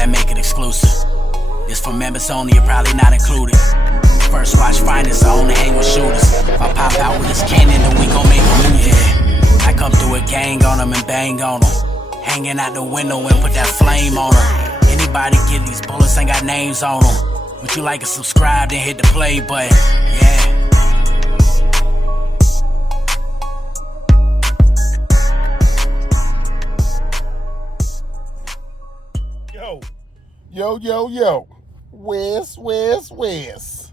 that make it exclusive. This for members only, you're probably not included. First watch finest, I only hang with shooters. If I pop out with this cannon, then we gon' make a movie. Yeah. I come through a gang on them and bang on them. Hanging out the window and put that flame on them. Anybody get these bullets ain't got names on them. Would you like to subscribe, then hit the play button? Yeah. Yo. WESS.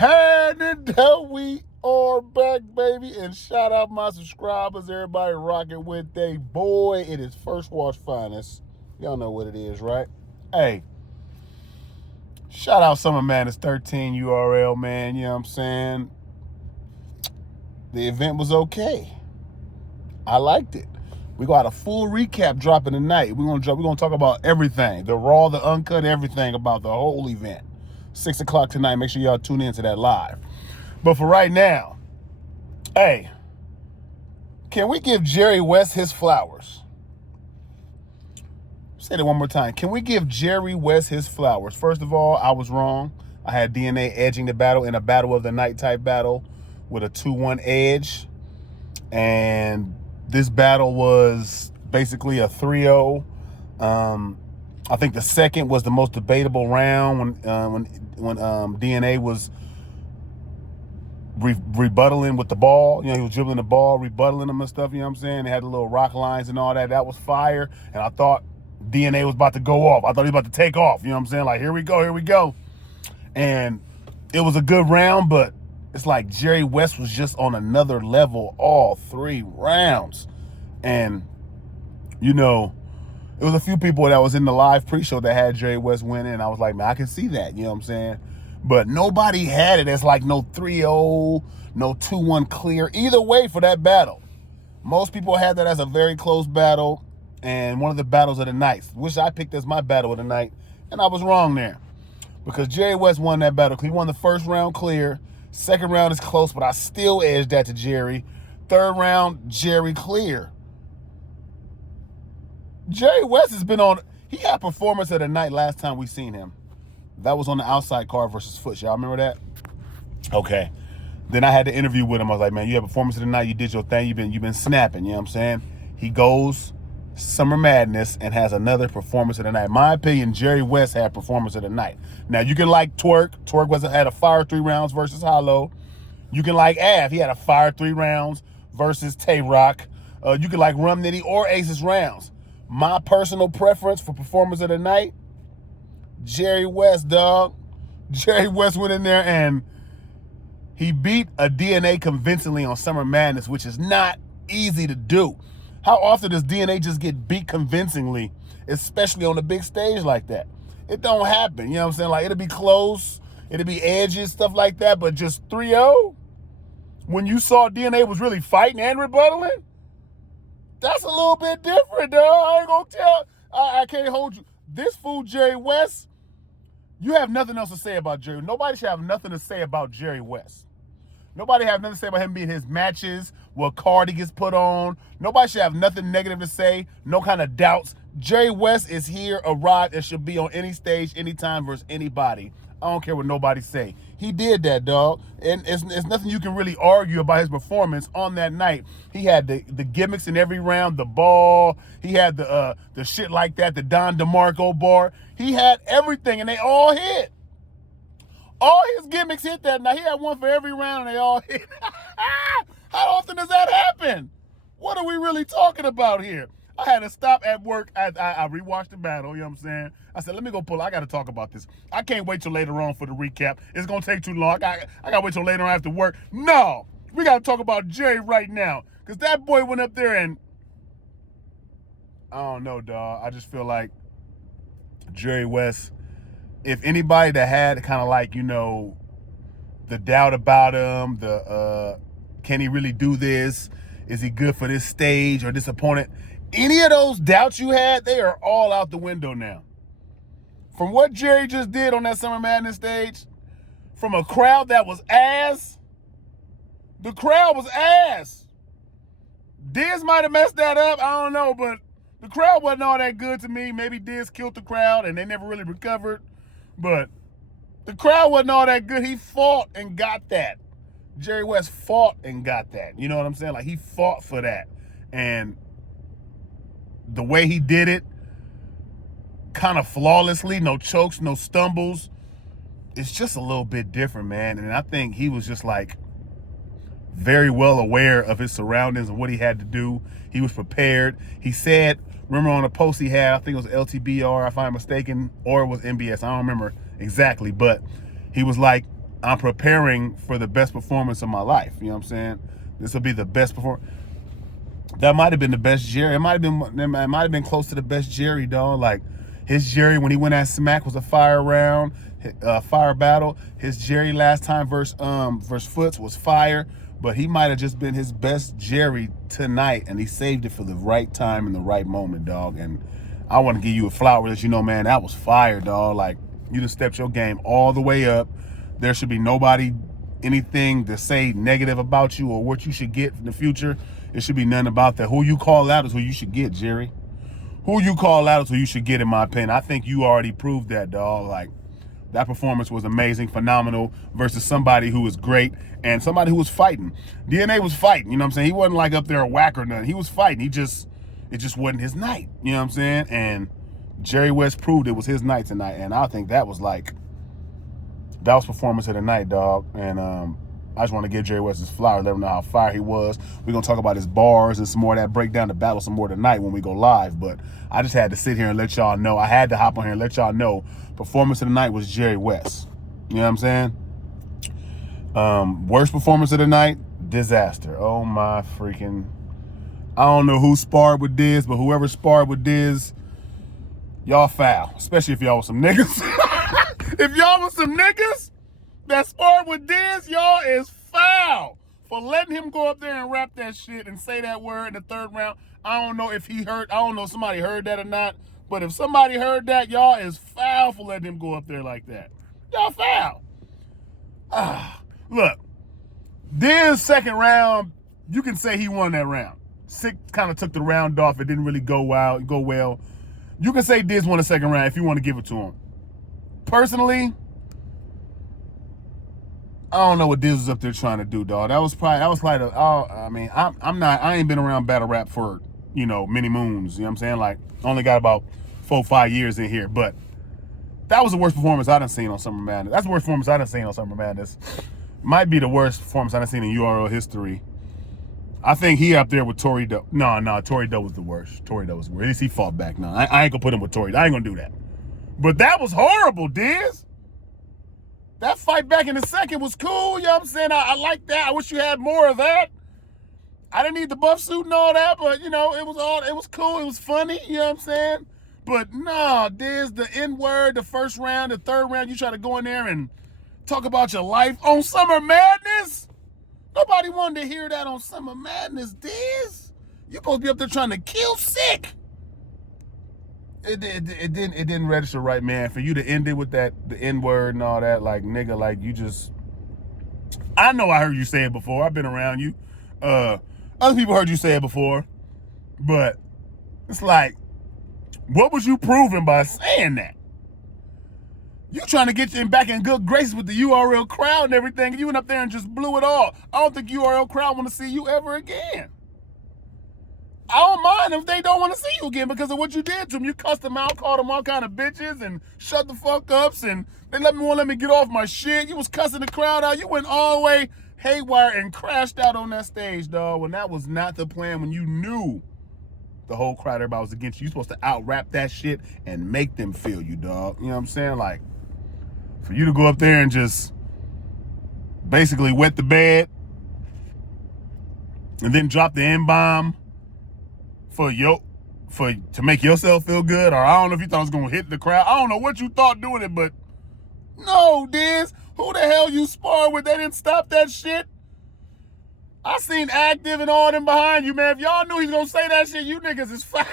And we are back, baby. And shout out my subscribers, everybody rocking with they boy. It is First Watch Finest. Y'all know what it is, right? Hey, shout out Summer Madness 13 URL, man. You know what I'm saying? The event was okay. I liked it. We got a full recap dropping tonight. We're gonna talk about everything. The raw, the uncut, everything about the whole event. 6 o'clock tonight. Make sure y'all tune into that live. But for right now, hey, can we give Jerry West his flowers? Say that one more time. Can we give Jerry West his flowers? First of all, I was wrong. I had DNA edging the battle in a battle of the night type battle with a 2-1 edge. And this battle was basically a 3-0. I think the second was the most debatable round when DNA was rebuttaling with the ball. You know, he was dribbling the ball, rebuttaling them and stuff, you know what I'm saying? They had the little rock lines and all that. That was fire. And I thought DNA was about to go off. I thought he was about to take off, you know what I'm saying? Like, here we go. And it was a good round, but it's like Jerry West was just on another level all 3 rounds. And, you know, it was a few people that was in the live pre-show that had Jerry West winning, and I was like, man, I can see that, you know what I'm saying? But nobody had it as like no 3-0, no 2-1 clear, either way for that battle. Most people had that as a very close battle and one of the battles of the night, which I picked as my battle of the night, and I was wrong there. Because Jerry West won that battle. He won the first round clear. Second round is close, but I still edged that to Jerry. Third round, Jerry clear. Jerry West has been on, he had performance of the night last time we seen him. That was on the outside card versus Foot. Y'all remember that? Okay. Then I had to interview with him. I was like, man, you had performance of the night. You did your thing. You've been snapping. You know what I'm saying? He goes Summer Madness and has another performance of the night. In my opinion, Jerry West had performance of the night. Now, you can like Twerk. Twerk had a fire 3 rounds versus Hollow. You can like Av. He had a fire 3 rounds versus Tay-Rock. You can like Rum Nitty or Aces rounds. My personal preference for performance of the night, Jerry West, dog. Jerry West went in there and he beat a DNA convincingly on Summer Madness, which is not easy to do. How often does DNA just get beat convincingly, especially on a big stage like that? It don't happen, you know what I'm saying? Like, it'll be close, it'll be edges, stuff like that, but just 3-0? When you saw DNA was really fighting and rebuttaling? That's a little bit different, dog. I ain't gonna tell. I can't hold you. This fool, Jerry West, you have nothing else to say about Jerry. Nobody should have nothing to say about Jerry West. Nobody have nothing to say about him being his matches, what card he gets put on. Nobody should have nothing negative to say, no kind of doubts. Jerry West is here, arrived, and should be on any stage, anytime versus anybody. I don't care what nobody say. He did that, dog. And it's nothing you can really argue about his performance on that night. He had the gimmicks in every round, the ball. He had the shit like that, the Don DeMarco bar. He had everything, and they all hit. All his gimmicks hit that night. He had one for every round, and they all hit. How often does that happen? What are we really talking about here? I had to stop at work. I rewatched the battle, you know what I'm saying? I said, let me go pull. I got to talk about this. I can't wait till later on for the recap. It's going to take too long. I got to wait till later on after work. No, we got to talk about Jerry right now because that boy went up there and I don't know, dog. I just feel like Jerry West, if anybody that had kind of like, you know, the doubt about him, can he really do this? Is he good for this stage or this opponent? Any of those doubts you had, they are all out the window now. From what Jerry just did on that Summer Madness stage, from a crowd that was ass, the crowd was ass. DIZ might have messed that up, I don't know, but The crowd wasn't all that good to me. Maybe Diz killed the crowd and they never really recovered. But the crowd wasn't all that good. He fought and got that. Jerry West fought and got that. You know what I'm saying? Like, he fought for that. And the way he did it, kind of flawlessly, no chokes, no stumbles, it's just a little bit different, man. And I think he was just like very well aware of his surroundings and what he had to do. He was prepared. He said, remember on a post he had, I think it was LTBR, if I'm mistaken, or it was MBS, I don't remember exactly, but he was like, I'm preparing for the best performance of my life. You know what I'm saying? This will be the best performance. That might have been the best Jerry. It might have been close to the best Jerry, dog. Like, his Jerry when he went at Smack was a fire round, fire battle. His Jerry last time versus Foots was fire, but he might have just been his best Jerry tonight, and he saved it for the right time and the right moment, dog. And I want to give you a flower, let you know, man, that was fire, dog. Like, you just stepped your game all the way up. There should be anything to say negative about you or what you should get in the future. It should be none about that. Who you call out is who you should get, Jerry. Who you call out is who you should get, in my opinion. I think you already proved that, dog. Like, that performance was amazing, phenomenal, versus somebody who was great and somebody who was fighting. DNA was fighting, you know what I'm saying? He wasn't like up there a whack or nothing. He was fighting. It just wasn't his night, you know what I'm saying? And Jerry West proved it was his night tonight, and I think that was performance of the night, dog. And I just want to give Jerry West his flowers, let him know how fire he was. We're going to talk about his bars and some more of that, break down the battle some more tonight when we go live. But I just had to sit here and let y'all know. I had to hop on here and let y'all know performance of the night was Jerry West. You know what I'm saying? Worst performance of the night, Disaster. Oh, my freaking... I don't know who sparred with Diz, but whoever sparred with Diz, y'all foul. Especially if y'all was some niggas. If y'all was some niggas that sparred with Diz, y'all is foul for letting him go up there and rap that shit and say that word in the third round. I don't know if he heard, I don't know if somebody heard that or not, but if somebody heard that, y'all is foul for letting him go up there like that. Y'all foul. Look, Diz second round, you can say he won that round. Sick kind of took the round off. It didn't really go well. You can say Diz won the second round if you want to give it to him. Personally, I don't know what Diz was up there trying to do, dog. I ain't been around battle rap for, many moons. You know what I'm saying? Like, only got about 4-5 years in here, but that was the worst performance I done seen on Summer Madness. That's the worst performance I done seen on Summer Madness. Might be the worst performance I done seen in URL history. I think he up there with Tory Doe. No, Tory Doe was the worst. Tory Doe was the worst. At least he fought back. No, I ain't gonna put him with Tory Doe. I ain't gonna do that. But that was horrible, Diz. That fight back in the second was cool, you know what I'm saying? I like that. I wish you had more of that. I didn't need the buff suit and all that, but, it was cool. It was funny, you know what I'm saying? But, no, Diz, the N-word, the first round, the third round, you try to go in there and talk about your life on Summer Madness? Nobody wanted to hear that on Summer Madness, Diz. You supposed to be up there trying to kill Sick. It didn't register right, man. For you to end it with the N-word and all that, like, nigga, like, you just... I know I heard you say it before. I've been around you. Other people heard you say it before. But it's like, what was you proving by saying that? You trying to get you back in good graces with the URL crowd and everything, and you went up there and just blew it all. I don't think URL crowd want to see you ever again. I don't mind if they don't want to see you again because of what you did to them. You cussed them out, called them all kind of bitches, and shut the fuck ups, and they won't let me get off my shit. You was cussing the crowd out. You went all the way haywire and crashed out on that stage, dog, when that was not the plan, when you knew the whole crowd, everybody was against you. You're supposed to out-rap that shit and make them feel you, dog. You know what I'm saying? Like, for you to go up there and just basically wet the bed and then drop the N-bomb to make yourself feel good, or I don't know if you thought it was gonna hit the crowd. I don't know what you thought doing it, but no, Diz, who the hell you spar with? They didn't stop that shit. I seen Active and all them behind you, man. If y'all knew he was gonna say that shit, you niggas is foul.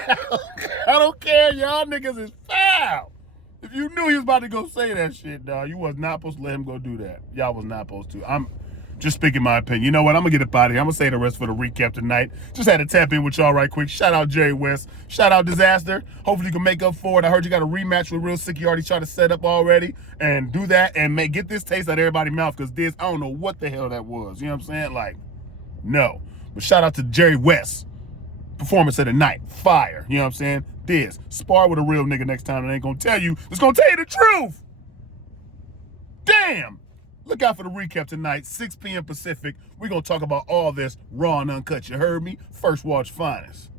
I don't care, y'all niggas is foul. If you knew he was about to go say that shit, dog, you was not supposed to let him go do that. Y'all was not supposed to. Just speaking my opinion. You know what? I'm gonna get up out of here. I'm gonna say the rest for the recap tonight. Just had to tap in with y'all right quick. Shout out Jerry West. Shout out Disaster. Hopefully you can make up for it. I heard you got a rematch with Real Sick. You already tried to set up already and do that and get this taste out of everybody's mouth because Diz, I don't know what the hell that was. You know what I'm saying? Like, no. But shout out to Jerry West. Performance of the night. Fire. You know what I'm saying? Diz, spar with a real nigga next time and ain't gonna tell you. It's gonna tell you the truth. Damn. Look out for the recap tonight, 6 p.m. Pacific. We're going to talk about all this raw and uncut. You heard me? First Watch Finest.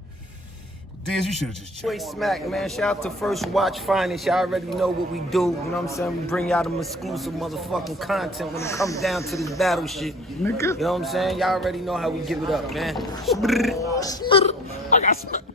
Diz, you should have just checked. Smack, man. Shout out to First Watch Finest. Y'all already know what we do. You know what I'm saying? We bring y'all them exclusive motherfucking content when it comes down to this battle shit. Nigga. You know what I'm saying? Y'all already know how we give it up, man. I got smacked.